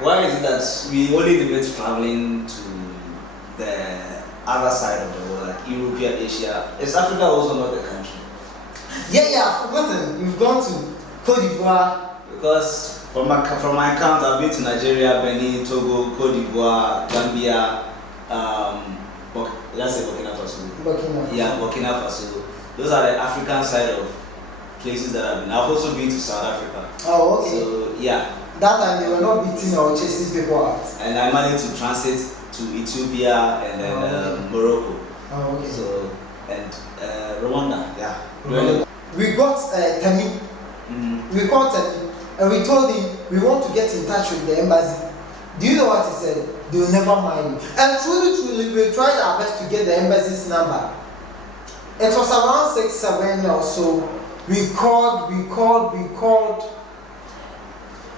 Why is it that we only limit traveling to the other side of the world, like Europe, Asia? Is Africa also not a country? Yeah, I've forgotten. You've gone to Cote d'Ivoire. Because from my account, I've been to Nigeria, Benin, Togo, Cote d'Ivoire, Gambia, let's say Burkina Faso. Yeah, Burkina Faso. Those are the African side of places that I've been. I've also been to South Africa. Oh, okay. So yeah. That time they were not beating or chasing people out. And I managed to transit to Ethiopia and then Morocco. Oh, okay. So and Rwanda, yeah. Rwanda. We got Temi. We called Temi and we told him we want to get in touch with the embassy. Do you know what he said? They will never mind you. And truly, we tried our best to get the embassy's number. It was around 6, 7 or so. We called.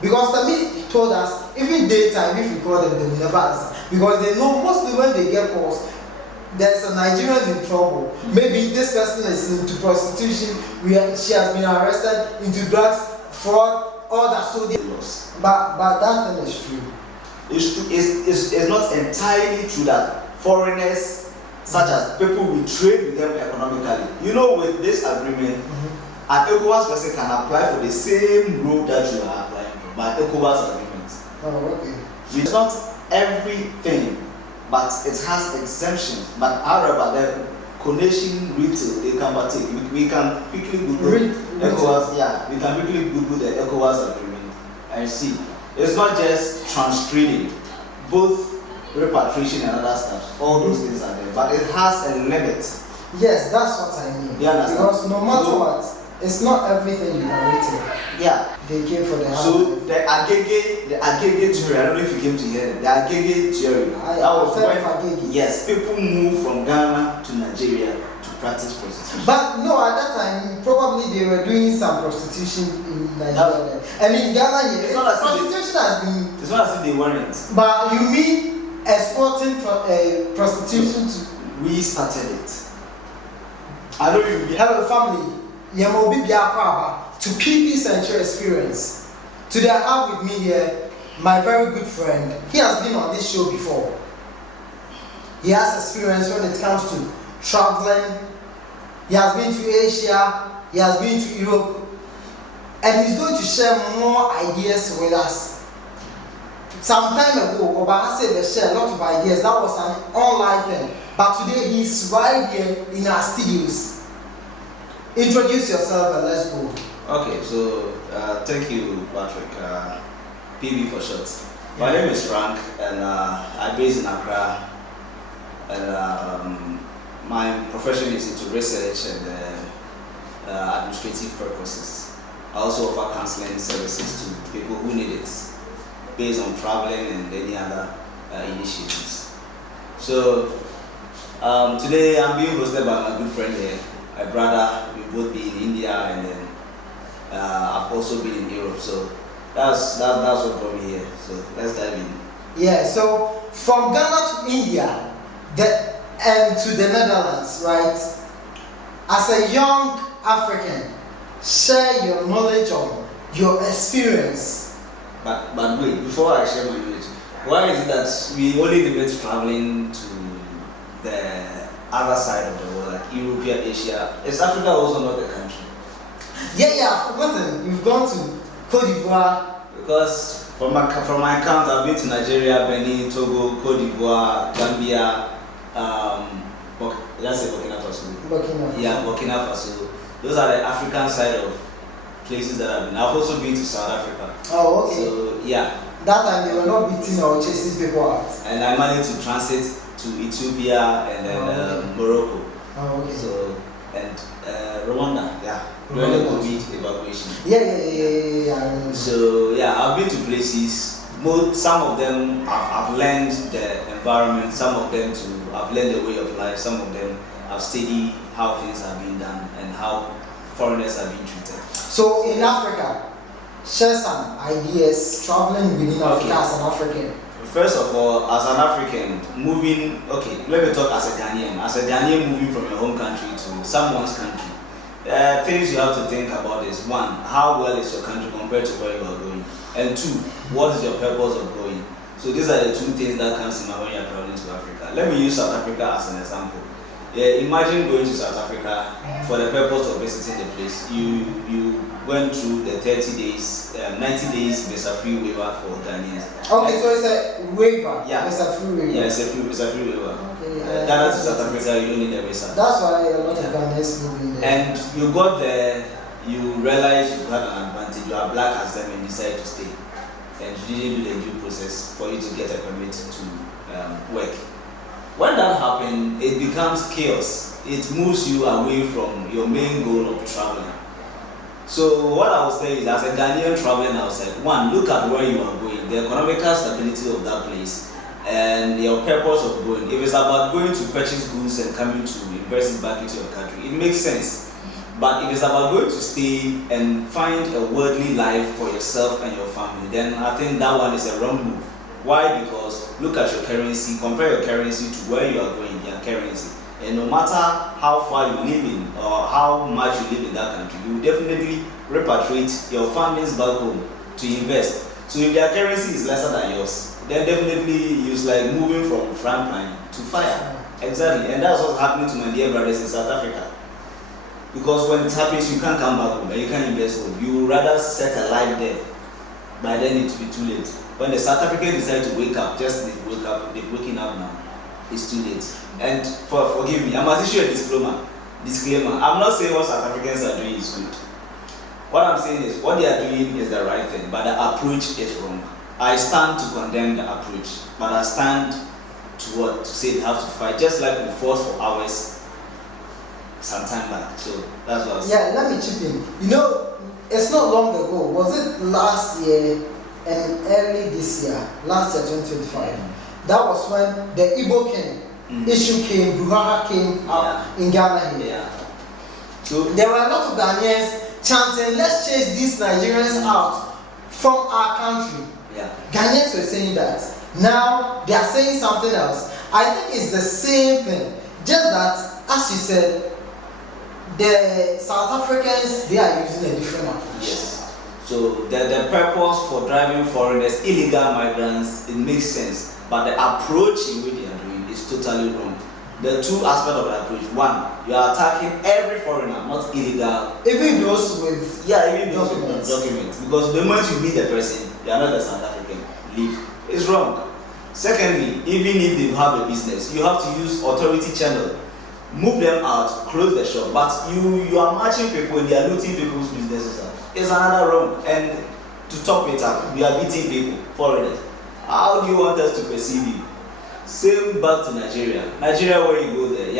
Because Temi told us, even daytime, if we call them, they will never answer. Because they know mostly when they get calls, there's a Nigerian in trouble. Maybe this person is into prostitution, she has been arrested, into drugs, fraud, all that. So they lost. But that thing is true. It's true. It's not entirely true that foreigners, such as people we trade with them economically. You know, with this agreement, an ECOWAS person can apply for the same role that you are applying for, but ECOWAS agreement. Oh, okay. It's not everything, but it has exemptions. But however, the connection retail they can partake. We can quickly Google ECOWAS. Yeah, we can quickly Google the ECOWAS agreement and see. It's not just trans-trading, both repatriation and other stuff. All those things are there, but it has a limit. Yes, that's what I mean. You understand? Because no matter what, it's not everything you can retail. Yeah. They came for the house. So the Agege Theory, I don't know if you came to hear it. The Agege Theory. That was when Agege. Yes, people move from Ghana to Nigeria to practice prostitution. But no, at that time, probably they were doing some prostitution in Nigeria. And in Ghana, it's not as prostitution has been. It's not as if they weren't. But you mean exporting prostitution to? We started it. I know you. Hello, family. Yamobi Biakwaba to PB Sencherey experience. Today I have with me here my very good friend. He has been on this show before. He has experience when it comes to traveling. He has been to Asia. He has been to Europe. And he's going to share more ideas with us. Some time ago, Oba said they shared a lot of ideas. That was an online thing. But today he's right here in our studios. Introduce yourself and let's go. Okay, so thank you, Patrick. PB for short. My name is Frank, and I'm based in Accra. And my profession is into research and administrative purposes. I also offer counseling services to people who need it, based on traveling and any other initiatives. So today I'm being hosted by my good friend here, my brother. We've both been in India, and then I've also been in Europe. So that's what brought me here. So let's dive in. Yeah. So from Ghana to India, and to the Netherlands, right? As a young African, share your knowledge on your experience. But wait, before I share my knowledge, why is it that we only limit traveling to the other side of the world, like Europe, Asia? Is Africa also not a country? Yeah, I've forgotten. You've gone to Cote d'Ivoire. Because from my account, I've been to Nigeria, Benin, Togo, Cote d'Ivoire, Gambia, let's say Burkina Faso. Yeah, Burkina Faso. Those are the African side of places that I've been. I've also been to South Africa. Oh, okay. So yeah. That time they were not beating or chasing people out. And I managed to transit to Ethiopia and then Morocco. Oh, okay. So and Rwanda, yeah. During the COVID evacuation. Yeah. So yeah, I've been to places. Some of them I've learned the environment. Some of them I've learned the way of life. Some of them I've studied how things are being done and how foreigners are being treated. So in Africa, share some ideas traveling within Africa as an African. First of all, as an African, let me talk as a Ghanaian. As a Ghanaian moving from your home country to someone's country, things you have to think about is: one, how well is your country compared to where you are going? And two, What is your purpose of going? So these are the two things that comes to mind when you're traveling to Africa. Let me use South Africa as an example. Yeah, imagine going to South Africa for the purpose of visiting the place. You went through the 30 days, 90 days visa-free waiver for Ghanaians. Okay, so it's a waiver. Yeah. Visa-free waiver. Yeah, it's a free waiver. Okay. Ghana to South Africa, you don't need a visa. That's why a lot of Ghanaians move in there. And you got there, you realize you had an advantage. You are black as them and decide to stay. And you didn't do the due process for you to get a permit to work. When that happens, it becomes chaos. It moves you away from your main goal of traveling. So what I would say is, as a Ghanaian traveling outside, one, look at where you are going, the economical stability of that place, and your purpose of going. If it's about going to purchase goods and coming to invest it back into your country, it makes sense. But if it's about going to stay and find a worldly life for yourself and your family, then I think that one is a wrong move. Why? Because look at your currency, compare your currency to where you are going, your currency. And no matter how far you live in or how much you live in that country, you will definitely repatriate your families back home to invest. So if their currency is lesser than yours, then definitely it's like moving from front line to fire. Exactly. And that's what's happening to my dear brothers in South Africa. Because when it happens, you can't come back home and you can't invest home. You would rather set a life there. By then it will be too late. When the South Africans decide to wake up, they're waking up now, it's too late. And forgive me, I must issue a disclaimer. I'm not saying what South Africans are doing is good. What I'm saying is, what they are doing is the right thing, but the approach is wrong. I stand to condemn the approach, but I stand to what? To say they have to fight, just like we fought for hours some time back. So that's what I was saying. Yeah, let me chip in. You know, it's not long ago. Was it last year and early this year? Last year, 2025. That was when the Igbo King issue came, Buhari came up in Ghana here. Yeah. So there were a lot of Ghanaians chanting, let's chase these Nigerians out from our country. Yeah. Ghanaians were saying that. Now they are saying something else. I think it's the same thing. Just that, as you said, the South Africans, they are using a different approach. Yes. So the purpose for driving foreigners, illegal migrants, it makes sense. But the approach in which they are doing is totally wrong. There are two aspects of the approach. One, you are attacking every foreigner, not illegal. Even those with even those with documents. Because the moment you meet the person, they are not a South African. Leave. It's wrong. Secondly, even if they have a business, you have to use authority channel. Move them out, close the shop. But you are matching people and they are looting people's businesses out. It's another wrong. And to top it up, you are beating people, foreigners. How do you want us to perceive you? Same back to Nigeria. Nigeria, where you go there,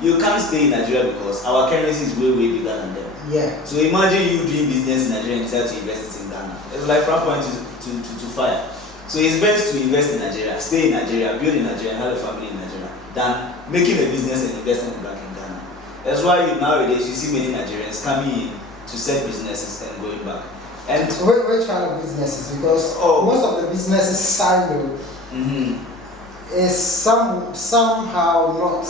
you can't stay in Nigeria because our currency is way bigger than them. Yeah. So imagine you doing business in Nigeria and decide to invest it in Ghana. It's like from point to fire. So it's best to invest in Nigeria, stay in Nigeria, build in Nigeria, and have a family in Nigeria, than making a business and investing it back in Ghana. That's why nowadays you see many Nigerians coming in to set businesses and going back. And which kind of businesses? Because most of the businesses silo is somehow not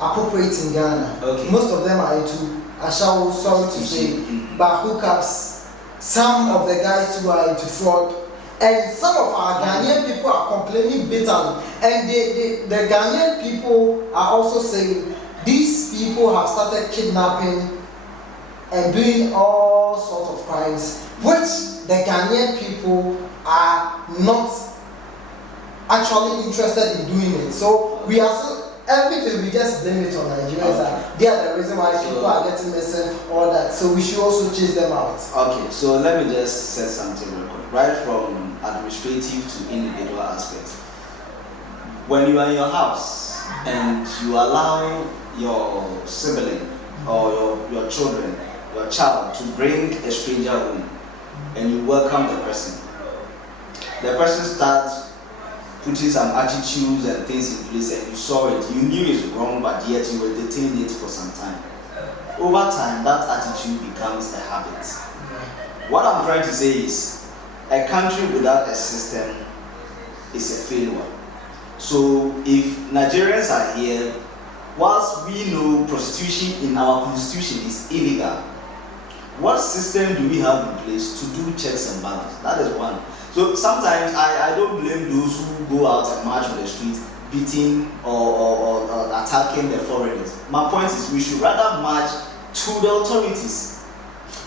appropriate in Ghana. Okay. Most of them are into, sorry to say, but hookups. Some of the guys who are into fraud. And some of our Ghanaian people are complaining bitterly. And the Ghanaian people are also saying these people have started kidnapping and doing all sorts of crimes, which the Ghanaian people are not actually interested in doing it. So we are still, everything we just blame it on Nigerians. That they are the reason why people are getting missing, all that. So we should also chase them out. Okay, so let me just say something real quick. Right from administrative to individual aspects. When you are in your house and you allow your sibling or your children, your child to bring a stranger home and you welcome the person starts putting some attitudes and things in place and you saw it, you knew it's wrong, but yet you were detaining it for some time. Over time, that attitude becomes a habit. What I'm trying to say is, a country without a system is a failure. So if Nigerians are here, whilst we know prostitution in our constitution is illegal, what system do we have in place to do checks and balances? That is one. So sometimes I don't blame those who go out and march on the street beating or attacking the foreigners. My point is we should rather march to the authorities.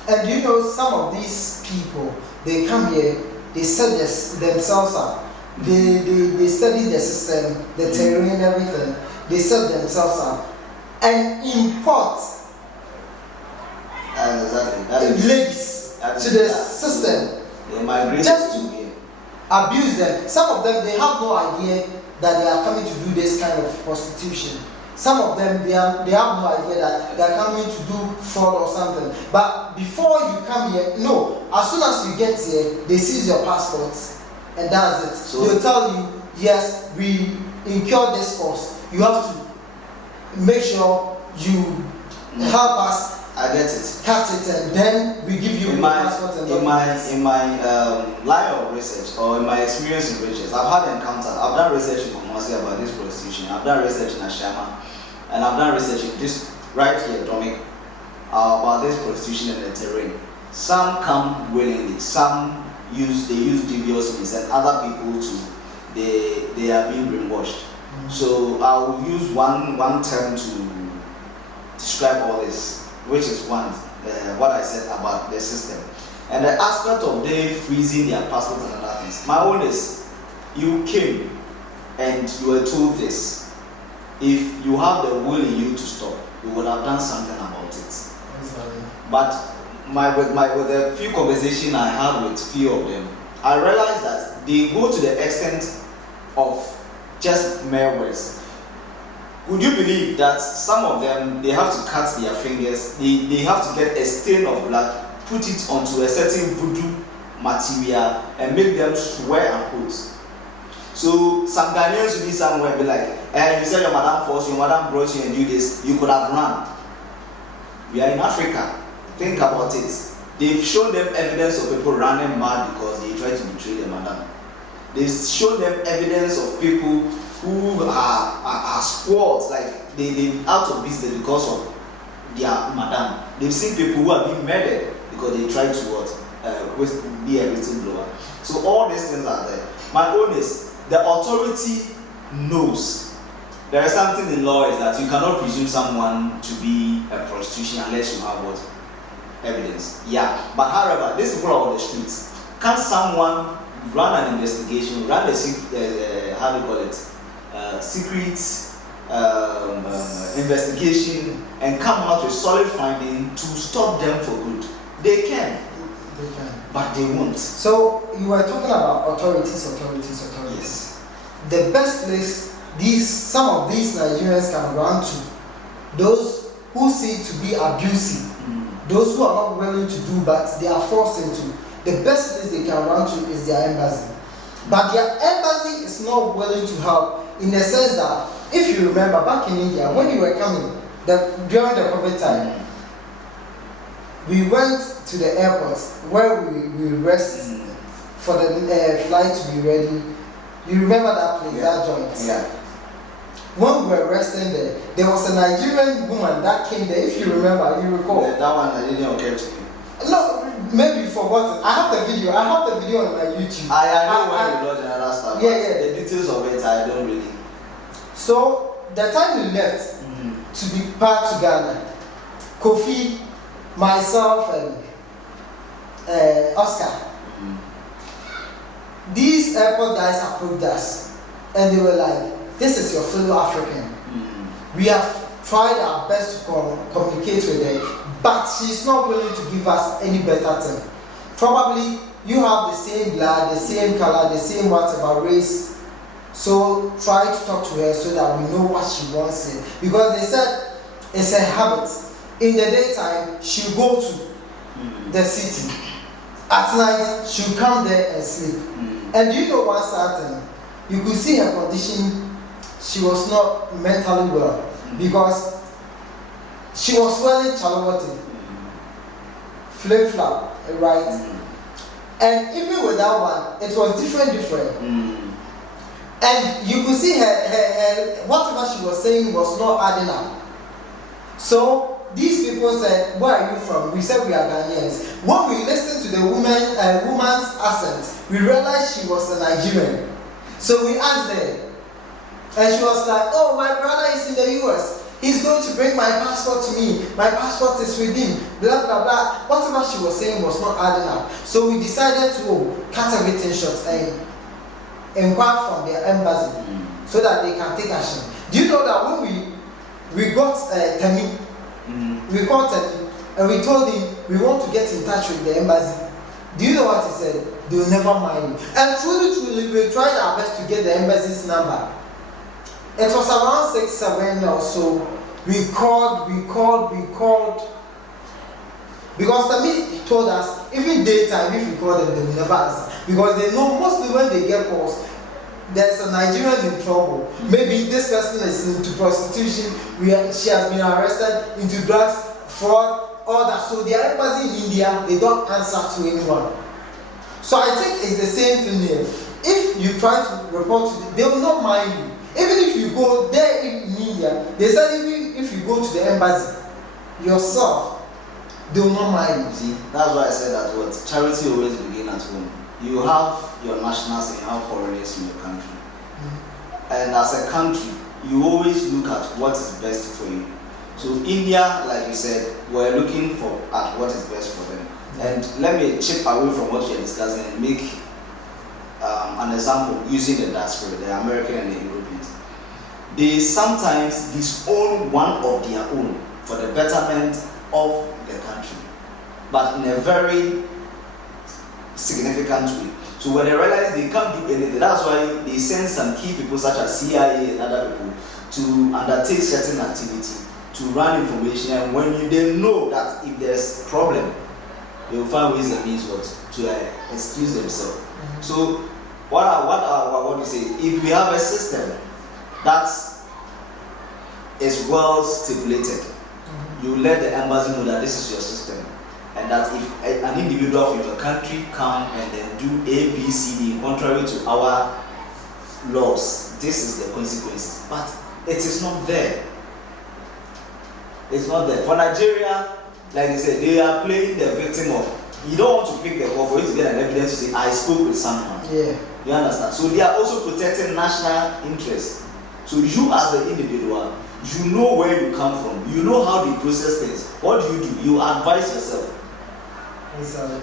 And you know, some of these people, they come here, they set themselves up. They study the system, the theory and everything. They set themselves up and import ladies to the system just to abuse them. Some of them, they have no idea that they are coming to do this kind of prostitution. Some of them, they have no idea that they are coming to do fraud or something. But before you come here, no, as soon as you get here, they seize your passports and that's it. So they'll tell you, yes, we incur this cost. You have to make sure you help us. I get it. Cut it, and then we give you your passport and documents. In my line of research or in my experience in research, I've had encounters. I've done research in Kumasi about this prostitution. I've done research in Ashama, and I've done research in this right here, Dominic, about this prostitution in the terrain. Some come willingly. Some use devious means, and other people too. They are being brainwashed. So I will use one term to describe all this, which is what I said about the system. And the aspect of they freezing their passports and other things. My own is, you came and you were told this. If you have the will in you to stop, you would have done something about it. Exactly. But with the few conversations I had with few of them, I realized that they go to the extent of just mere words. Would you believe that some of them, they have to cut their fingers, they have to get a stain of blood, put it onto a certain voodoo material and make them swear an oath. So some Ghanaians will be somewhere and be like, you said your madam forced you, your madam brought you and do this, you could have run. We are in Africa. Think about it. They've shown them evidence of people running mad because they tried to betray their madam. They've shown them evidence of people who are squads, like they're out of business because of their madam. They've seen people who are being murdered because they tried to be a whistleblower. So all these things are there. My own is, the authority knows. There is something in law is that you cannot presume someone to be a prostitution unless you have what? Evidence. Yeah. But however, these people are on the streets. Can someone run an investigation, run a how do you call it? Secret investigation and come out with solid finding to stop them for good? They can. They can. But they won't. So you were talking about authorities. Yes. The best place some of these Nigerians can run to, those who seem to be abusive, those who are not willing to do but they are forced into, the best place they can run to is their embassy. But their embassy is not willing to help, in the sense that, if you remember back in India, when you were coming, during the COVID time, we went to the airport where we rest for the flight to be ready. You remember that place, that joint? Yeah. When we were resting there was a Nigerian woman that came there, if you remember, you recall. Yeah, that one I didn't occur to me. No, maybe you forgot. I have the video on my YouTube. I know where you lost another stuff. Yeah. The details of it, I don't really. So, the time we left to be back to Ghana, Kofi, myself, and Oscar, these airport guys approached us and they were like, this is your fellow African. We have tried our best to communicate with her, but she's not willing to give us any better thing. Probably you have the same blood, the same color, the same whatever race. So try to talk to her so that we know what she wants in. Because they said it's a habit. In the daytime, she'll go to the city. At night, she'll come there and sleep. And you know one certain, you could see her condition, she was not mentally well. Because she was wearing chalawati, flip-flop, right? And even with that one, it was different. And you could see her whatever she was saying was not adding up. So these people said, "Where are you from?" We said we are Ghanaians. When we listened to the woman's accent, we realized she was a Nigerian. So we asked her, and she was like, "Oh, my brother is in the US. He's going to bring my passport to me. My passport is with him." Blah blah blah. Whatever she was saying was not adding up. So we decided to cut everything short and inquire from their embassy so that they can take action. Do you know that when we got Temi, we called Temi and we told him we want to get in touch with the embassy. Do you know what he said? They will never mind you. And truly, we tried our best to get the embassy's number. It was around 6, 7 or so. We called. Because Temi told us, even daytime, if we call them, they will never answer. Because they know mostly when they get calls, there's a Nigerian in trouble. Maybe this person is into prostitution, she has been arrested, into drugs, fraud, all that. So their embassy in India, they don't answer to anyone. So I think it's the same thing here. If you try to report to them, they will not mind you. Even if you go there in India, they said even if you go to the embassy yourself, they will not mind you. See, that's why I said that what charity always begins at home. You have your nationals and you have foreigners in your country. And as a country, you always look at what is best for you. So India, like you said, we're looking at what is best for them. And let me chip away from what you're discussing and make an example using the diaspora, the American and the Europeans. They sometimes disown one of their own for the betterment of the country, but in a very significant way. So when they realize they can't do anything, that's why they send some key people such as CIA and other people to undertake certain activity, to run information, and when they know that if there's a problem, they will find ways and means to excuse themselves. So what do you say? If we have a system that is well stipulated, you let the embassy know that this is your system, and that if an individual from your country come and then do A, B, C, D contrary to our laws, this is the consequences. But it is not there. It's not there. For Nigeria, like I said, they are playing the victim of. You don't want to pick the call for you to get an evidence to say I spoke with someone. Yeah. You understand? So they are also protecting national interests. So you as the individual, you know where you come from. You know how they process things. What do? You advise yourself. Exactly.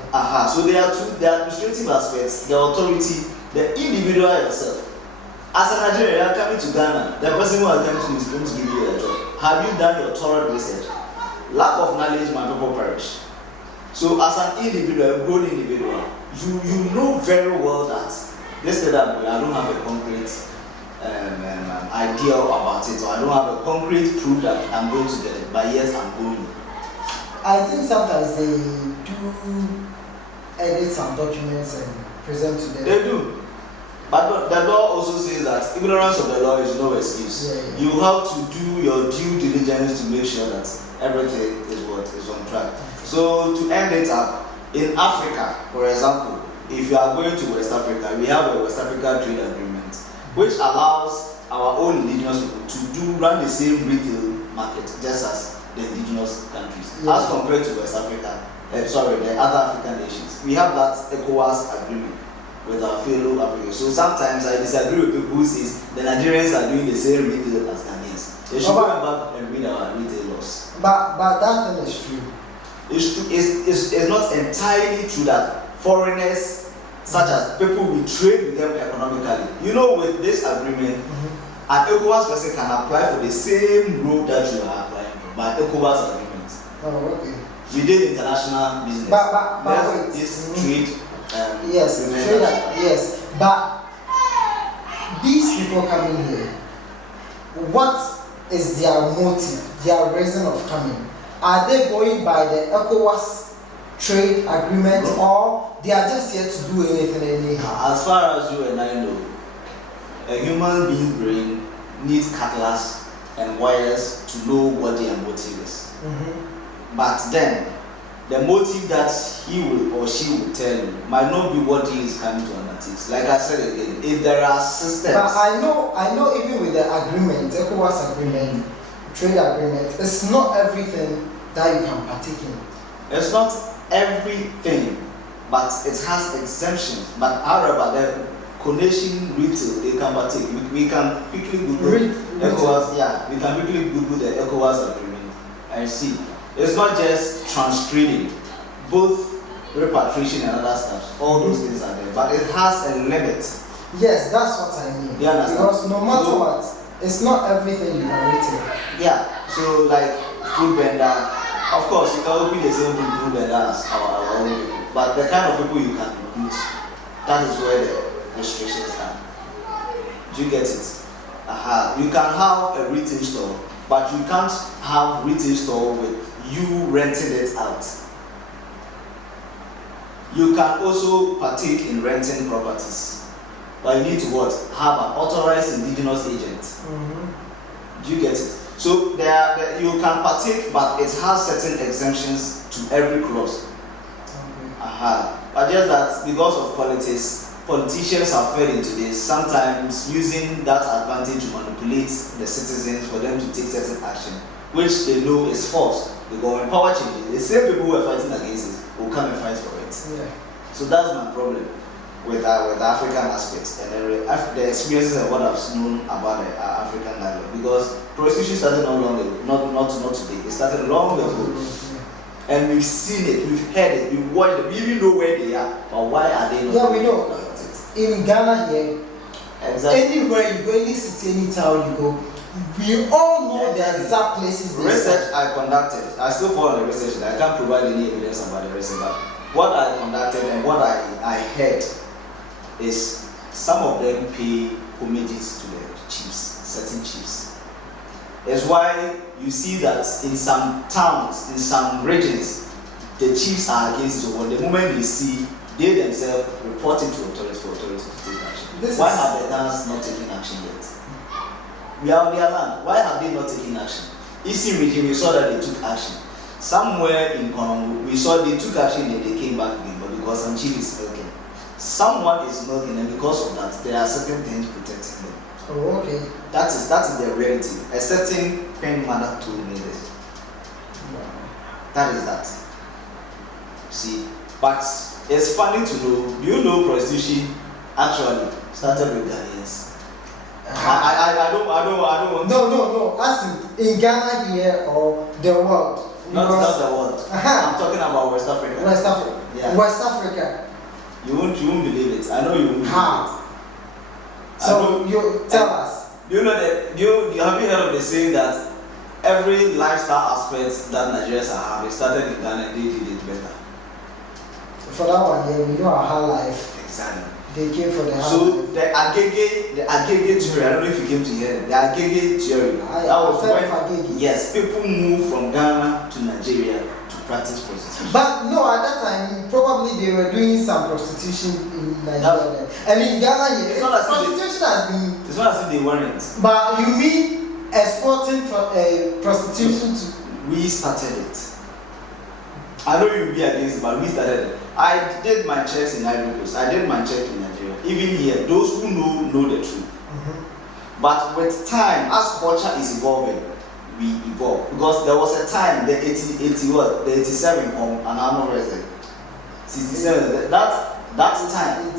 So there are two, the administrative aspects, the authority, the individual yourself. As a Nigerian, you are coming to Ghana, the person who has come to you is going to give you a job. Have you done your thorough research? Lack of knowledge, my people perish. So as an individual, a grown individual, you know very well that this thing that I don't have a concrete idea about it, or I don't have a concrete proof that I'm going to get it, but yes, I'm going. I think sometimes they do edit some documents and present to them. They do. But the law also says that ignorance of the law is no excuse. Yeah. You have to do your due diligence to make sure that everything is on track. So to end it up, in Africa, for example, if you are going to West Africa, we have a West Africa trade agreement, which allows our own indigenous people to run the same retail market just as the indigenous countries, as compared to West Africa, the other African nations. We have that ECOWAS agreement with our fellow Africans. So sometimes I disagree with people who say the Nigerians are doing the same retail as Ghanaians. They should go back and read our retail laws. But that thing is true. It's true. It's not entirely true that foreigners, such as people we trade with them economically. You know, with this agreement, an ECOWAS person can apply for the same role that you are applying for by ECOWAS agreement. Oh, okay. We did international business. But wait. This trade. Yes. But these people coming here, what is their motive, their reason of coming? Are they going by the ECOWAS trade agreement, or they are just here to do anything anyhow? As far as you and I know, a human being's brain needs catalysts and wires to know what their motive is. But then, the motive that he will or she will tell you might not be what he is coming to undertake. Like I said again, if there are systems. But I know even with the agreement, ECOWAS agreement, trade agreement, it's not everything that you can partake in? It's not everything, but it has exemptions. But however, the connection retail they can partake. We can quickly Google ECOWAS. Yeah, we can quickly Google the ECOWAS agreement and see. It's not just trans-trading, both repatriation and other stuff. All those things are there, but it has a limit. Yes, that's what I mean. You understand? Because no matter what, it's not everything you can retail. Yeah. So like food vendor, of course you can open the same food vendor as our own people, but the kind of people you can recruit, that is where the restrictions are. Do you get it? You can have a retail store, but you can't have retail store with you renting it out. You can also partake in renting properties, but you need to what? Have an authorized indigenous agent. Mm-hmm. Do you get it? So you can partake, but it has certain exemptions to every clause. Okay. But just that because of politicians have fed into this, sometimes using that advantage to manipulate the citizens for them to take certain action, which they know is false. Because when power changes, the same people who are fighting against it will come and fight for it. Yeah. So that's my problem with the African aspects and the experiences and what I've known about the African dialogue. Because prostitution started not today. It started long ago. Yeah. And we've seen it, we've heard it, we've watched it, we even know where they are, but why are they not? Yeah, we know. In Ghana here, exactly. Anywhere you go, any city, any town you go, we all know the exact places. Research I conducted, I still follow the research. I can't provide any evidence about the research, but what I conducted and what I heard is some of them pay homages to the chiefs, certain chiefs. It's why you see that in some towns, in some regions, the chiefs are against it. But the moment they see, they themselves report it to authorities for authorities to take action. Why have the Ghanaians not taken action yet? We are on their land. Why have they not taken action? Eastern region, we saw that they took action. Somewhere in Congo, we saw they took action and they came back again, but because some chief is milking. Someone is milking, and because of that, there are certain things protecting them. Oh, okay. That is the reality. A certain Queen Mother told me this. Wow. That is that. See, but it's funny to know. Do you know prostitution actually started with Ghanaians? I don't want. No. As in Ghana here or the world. Not the world. I'm talking about West Africa. West Africa. Yeah. West Africa. You won't believe it. I know you won't believe it. So you tell us. Do you know that? Have you heard of the saying that every lifestyle aspect that Nigerians are having started in Ghana and they did it better? For that one, yeah, we know our high life. Exactly. They came for the high So life. the Agege Theory, I don't know if you came to hear it. The Agege Theory. That was when Agege. Yes, people moved from Ghana to Nigeria to practice prostitution. But no, at that time, probably they were doing some prostitution in Nigeria. And in Ghana, It's not as if prostitution has been. It's not as if they weren't. But you mean exporting prostitution to? We started it. I know you'll be against it, but we started it. I did my checks in Ivory Coast. I did my check in Nigeria. Even here, those who know the truth. Mm-hmm. But with time, as culture is evolving, we evolve. Because there was a time, the 87 on an annual resident. 67, that's time.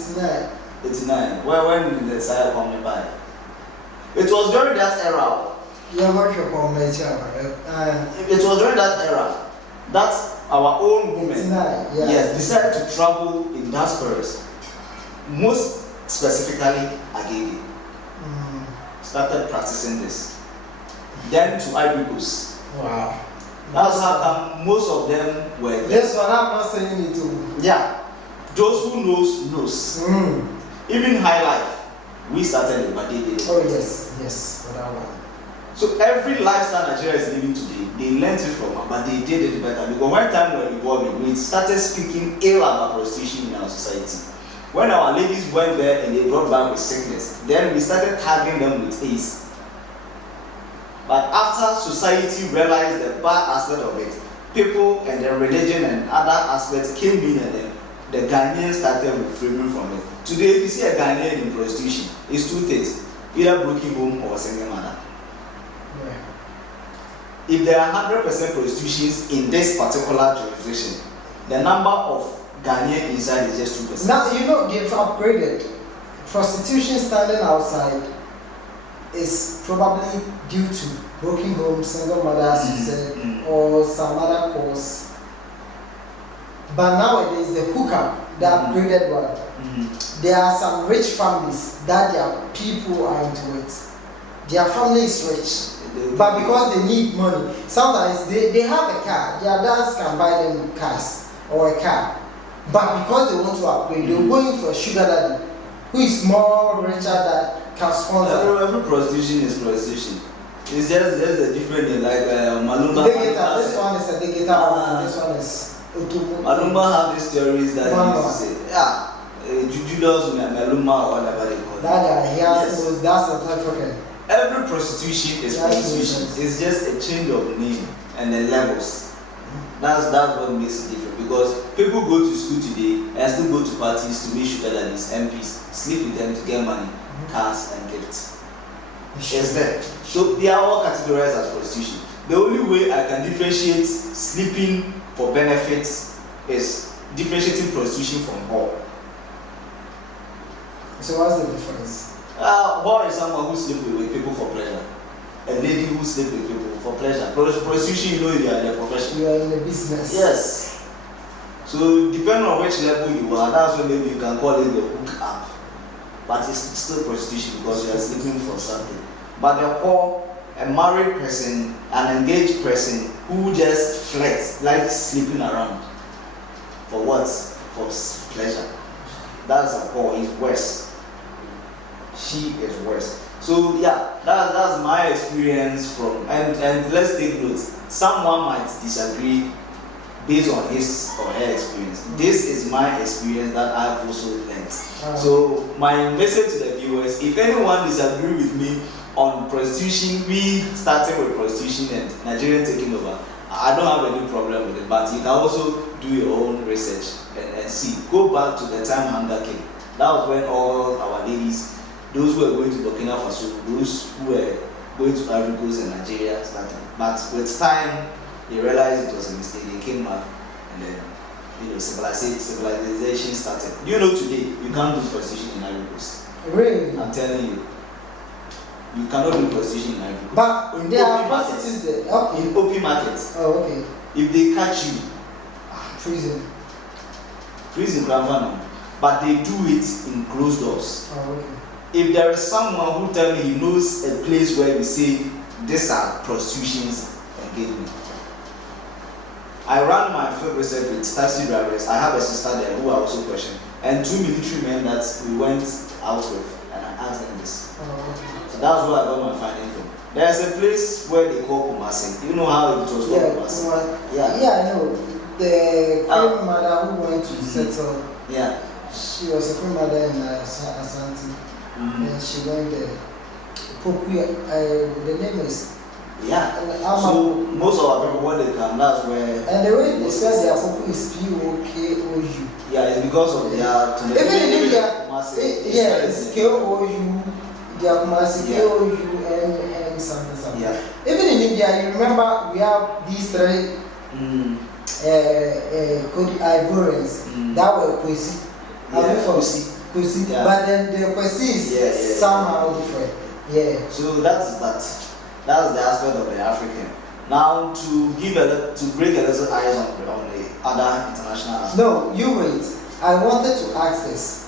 89. When the sire coming by. It was during that era. It was during that era that our own women decided to travel in diasporas. Most specifically Agege. Started practicing this. Then to Ivory Coast. Wow. That's how come most of them were there. This one I'm not saying it too. Yeah. Those who knows. Even High Life, we started it, but they did it. Oh yes, for that one. So every lifestyle Nigeria is living today, they learned it from us, but they did it better. Because when time were evolving, we started speaking ill about prostitution in our society. When our ladies went there and they brought back with sickness, then we started tagging them with AIDS. But after society realized the bad aspect of it, people and their religion and other aspects came in, and then the Ghanaians started refraining from it. Today, if you see a Ghanaian in prostitution, it's two things: either broken home or a single mother. if there are 100% prostitutions in this particular jurisdiction, the number of Ghanaian inside is just 2%. Now, you know, they've upgraded. Prostitution standing outside is probably due to broken homes, single mothers, you said, or some other cause. But nowadays, the hookup, the upgraded one, there are some rich families that their people are into it. Their family is rich. But because they need money, sometimes they have a car, their dads can buy them cars or a car. But because they want to upgrade, they're going for a sugar daddy who is more richer that can sponsor. Every prostitution is prostitution. It's just a different thing, like Malumba. This one is a Agege, this one is Utubu. Malumba have these theories that he used to say, Judas Malumba or whatever they call it. That guy, that's South African. Every prostitution is prostitution. It's just a change of name and the levels. That's what makes it different, because people go to school today and still go to parties to meet sugar daddies, MPs, sleep with them to get money, cars and gifts. It's there. So they are all categorized as prostitution. The only way I can differentiate sleeping for benefits is differentiating prostitution from whore. So what's the difference? Whore is someone who sleeps with people for pleasure. A lady who sleeps with people for pleasure. Prostitution, you know, you are in a profession. You are in the business. Yes. So depending on which level you are, that's when maybe you can call it the hook up. But it's still prostitution because you are sleeping for something. But the whore, a married person, an engaged person who just flirts, like sleeping around. For what? For pleasure. That's a whore. It's worse. She is worse. So yeah, that's my experience from, and let's take note. Someone might disagree based on his or her experience. This is my experience that I've also learned. So my message to the viewers: if anyone disagree with me on prostitution, we starting with prostitution and Nigerian taking over, I don't have any problem with it. But you can also do your own research and see. Go back to the time hunger came. That was when all our ladies, those who were going to Burkina Faso, those who were going to Ivory Coast and Nigeria started. But with time, they realized it was a mistake. They came back, and then civilization started. You know, today you can't do prostitution in Ivory Coast. Really? I'm telling you, you cannot do prostitution in Ivory Coast. But there are prostitutes there. Okay. In open markets. Oh, okay. If they catch you, prison, but they do it in closed doors. Oh, okay. If there is someone who tell me he knows a place where we say these are prostitutions, engagement. I ran my field research with taxi drivers. I have a sister there who I also questioned, and 2 military men that we went out with, and I asked them this. Oh, okay. So that's where I got my finding from. There's a place where they call Kumasi. You know how it was called Kumasi? Yeah, I know. The queen mother who went to settle. Yeah. She was a queen mother in Asante. And she went there. The name is. Yeah. So most of our people, when they come, that's where. And the way they spell their Poku is P-O-K-O-U. Yeah, it's because of their. Even in India, it's K-O-U. Their Kumasi, K-O-U and something. Yeah. Even in India, you remember we have these three Ivorians that were Kwesi. Yeah. But then the Kwesi is somehow different. Yeah. So that's the aspect of the African. Now to break a little eyes on the other international aspects. No, you wait. I wanted to ask this.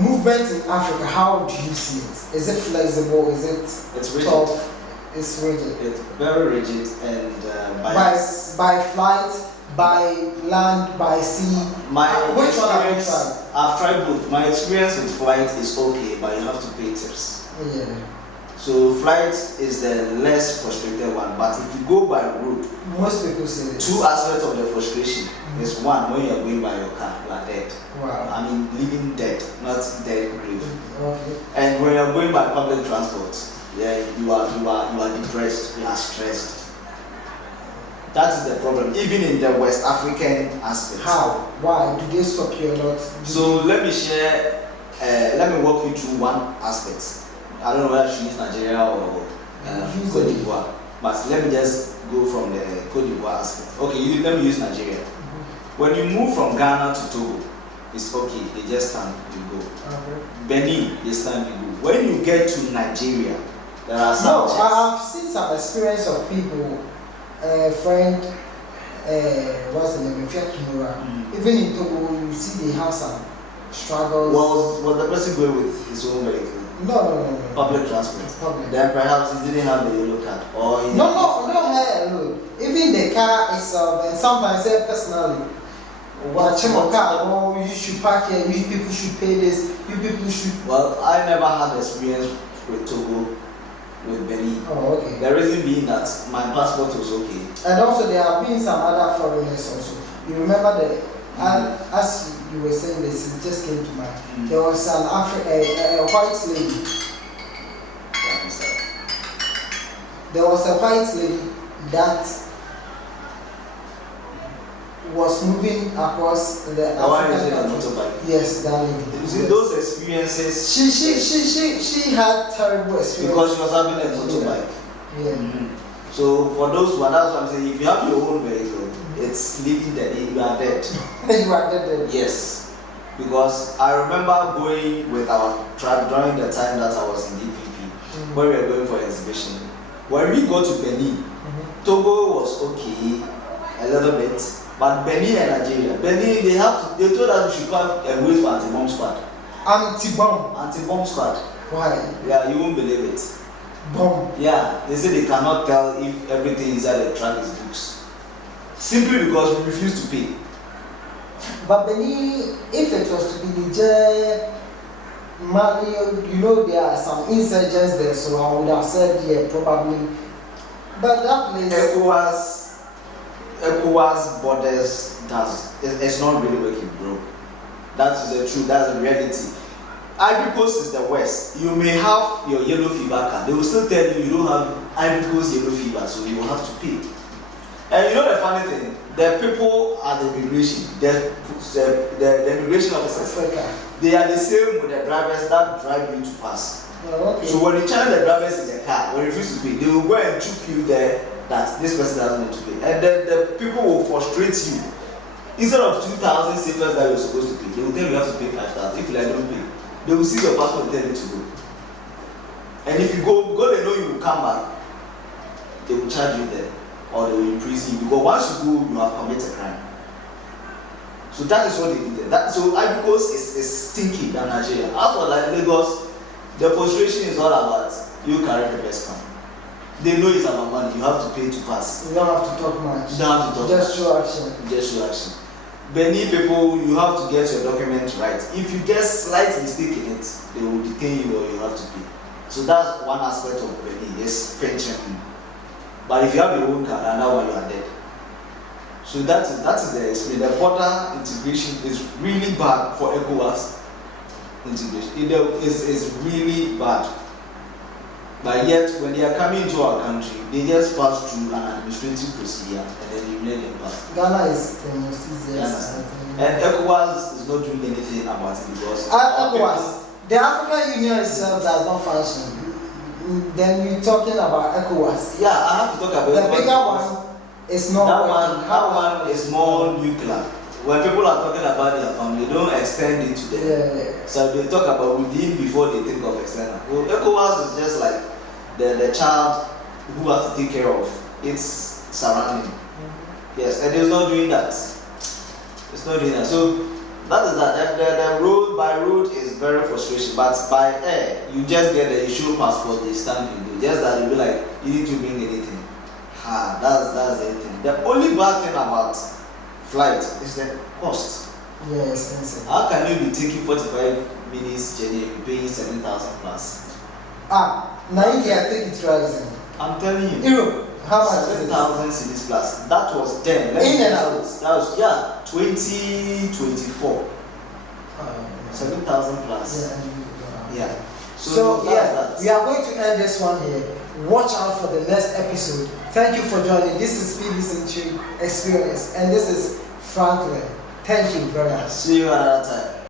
Movement in Africa, how do you see it? Is it flexible? Is it tough? It's rigid. It's very rigid and by flight, by land, by sea. Which one have you tried? I've tried both. My experience with flight is okay, but you have to pay tips. Yeah. So flight is the less frustrated one, but if you go by road, most people say this. 2 aspects of the frustration is one, when you are going by your car, you are dead. Wow. I mean, living dead, not dead grave. Okay. And when you are going by public transport, you are depressed, you are stressed. That is the problem, even in the West African aspect. How? Why? Do they stop you a lot? So let me walk you through one aspect. I don't know whether she is Nigeria or Cote d'Ivoire. But let me just go from the Cote d'Ivoire aspect. Okay, let me use Nigeria. When you move from Ghana to Togo, it's okay. They just stand, you go. Okay. Benin, they stand, you go. When you get to Nigeria, there are some. No, I've seen some experience of people. Friend, what's the name? Even in Togo, you see they have some struggles. Was the person going with his own vehicle? No. Public transport. Public. Then perhaps he didn't have the yellow card, or he No. Even the car itself, and sometimes I personally, watch a car. Oh, you should park here. You people should pay this. You people should. Well, I never had experience with Togo, with Benin. Oh, okay. The reason being that my passport was okay. And also there have been some other foreigners also. You remember and as you were saying this, it just came to mind. There was an a white lady. There was a white lady that was moving across the African country. Yes, that lady. You see those experiences. She had terrible experiences because she was having a motorbike. Yeah. So for those who are, that's what I'm saying. If you have your own vehicle, it's leaving the day you are dead. You are dead. Yes, because I remember going with our tribe during the time that I was in DPP, where we were going for exhibition. When we go to Benin, Togo was okay, a little bit, but Benin and Nigeria, Benin they told us we should come and wait for anti-bomb squad. Anti-bomb squad. Why? Yeah, you won't believe it. Bomb. Yeah, they say they cannot tell if everything inside the truck is books. Simply because we refuse to pay. But Benin, if it was to be Niger, Mali, there are some insurgents there, so I would have said, yeah, probably. But that place. ECOWAS borders it's not really working, bro. That is the truth, that's the reality. Ivory Coast is the West. You may have your yellow fever card. They will still tell you don't have Ivory Coast yellow fever, so you will have to pay. And you know the funny thing, the people at the immigration, the immigration officers, they are the same with the drivers that drive you to pass. Oh, okay. So when you challenge the drivers in the car, when you refuse to pay, they will go and choke you there that this person doesn't need to pay. And then the people will frustrate you. Instead of 2,000 CFAs that you're supposed to pay, they will tell you have to pay 5,000. If you don't pay, they will see your passport and tell you to go. And if you go, they know you will come back, they will charge you there. Or they will imprison you, because once you go, you have committed a crime. So that is what they do there. So Ivory Coast is stinky than Nigeria. As for like Lagos, the frustration is all about you carry the best car. They know it's about money. You have to pay to pass. You don't have to talk much. You don't have to talk Just show action. Just show action. Benin people, you have to get your documents right. If you get slight mistake in it, they will detain you or you have to pay. So that's one aspect of Benin. Yes, pension. But if you have your own car, another one you are dead. So that is the experience. The border integration is really bad for ECOWAS integration. It is really bad. But yet, when they are coming into our country, they just pass through an administrative procedure and then you let them pass. Ghana is the most easiest. And ECOWAS is not doing anything about it because ECOWAS, the African Union itself does not function. Then you're talking about ECOWAS. Yeah, I have to talk about the bigger one is not that one is more nuclear. When people are talking about their family, they don't extend it to them. Yeah. So they talk about within before they think of external. Well, ECOWAS is just like the child who has to take care of its surrounding. Yes, and it's not doing that. It's not doing that. So that is that. The road by road is very frustrating, but by air, you just get the issue passport, they stamp you. Just that you be like, you need to bring anything. That's the thing. The only bad thing about flight is the cost. Yeah, expensive. How can you be taking 45 minutes journey and paying 7,000 plus? Now you can take it rising. I'm telling you. Europe, how much? 7,000 cities plus. That was then. In and out. That was 2024. 7,000 plus. Yeah. So yeah, we are going to end this one here. Watch out for the next episode. Thank you for joining. This is PB Sencherey Experience, and this is Franklin. Thank you very much. See you another time.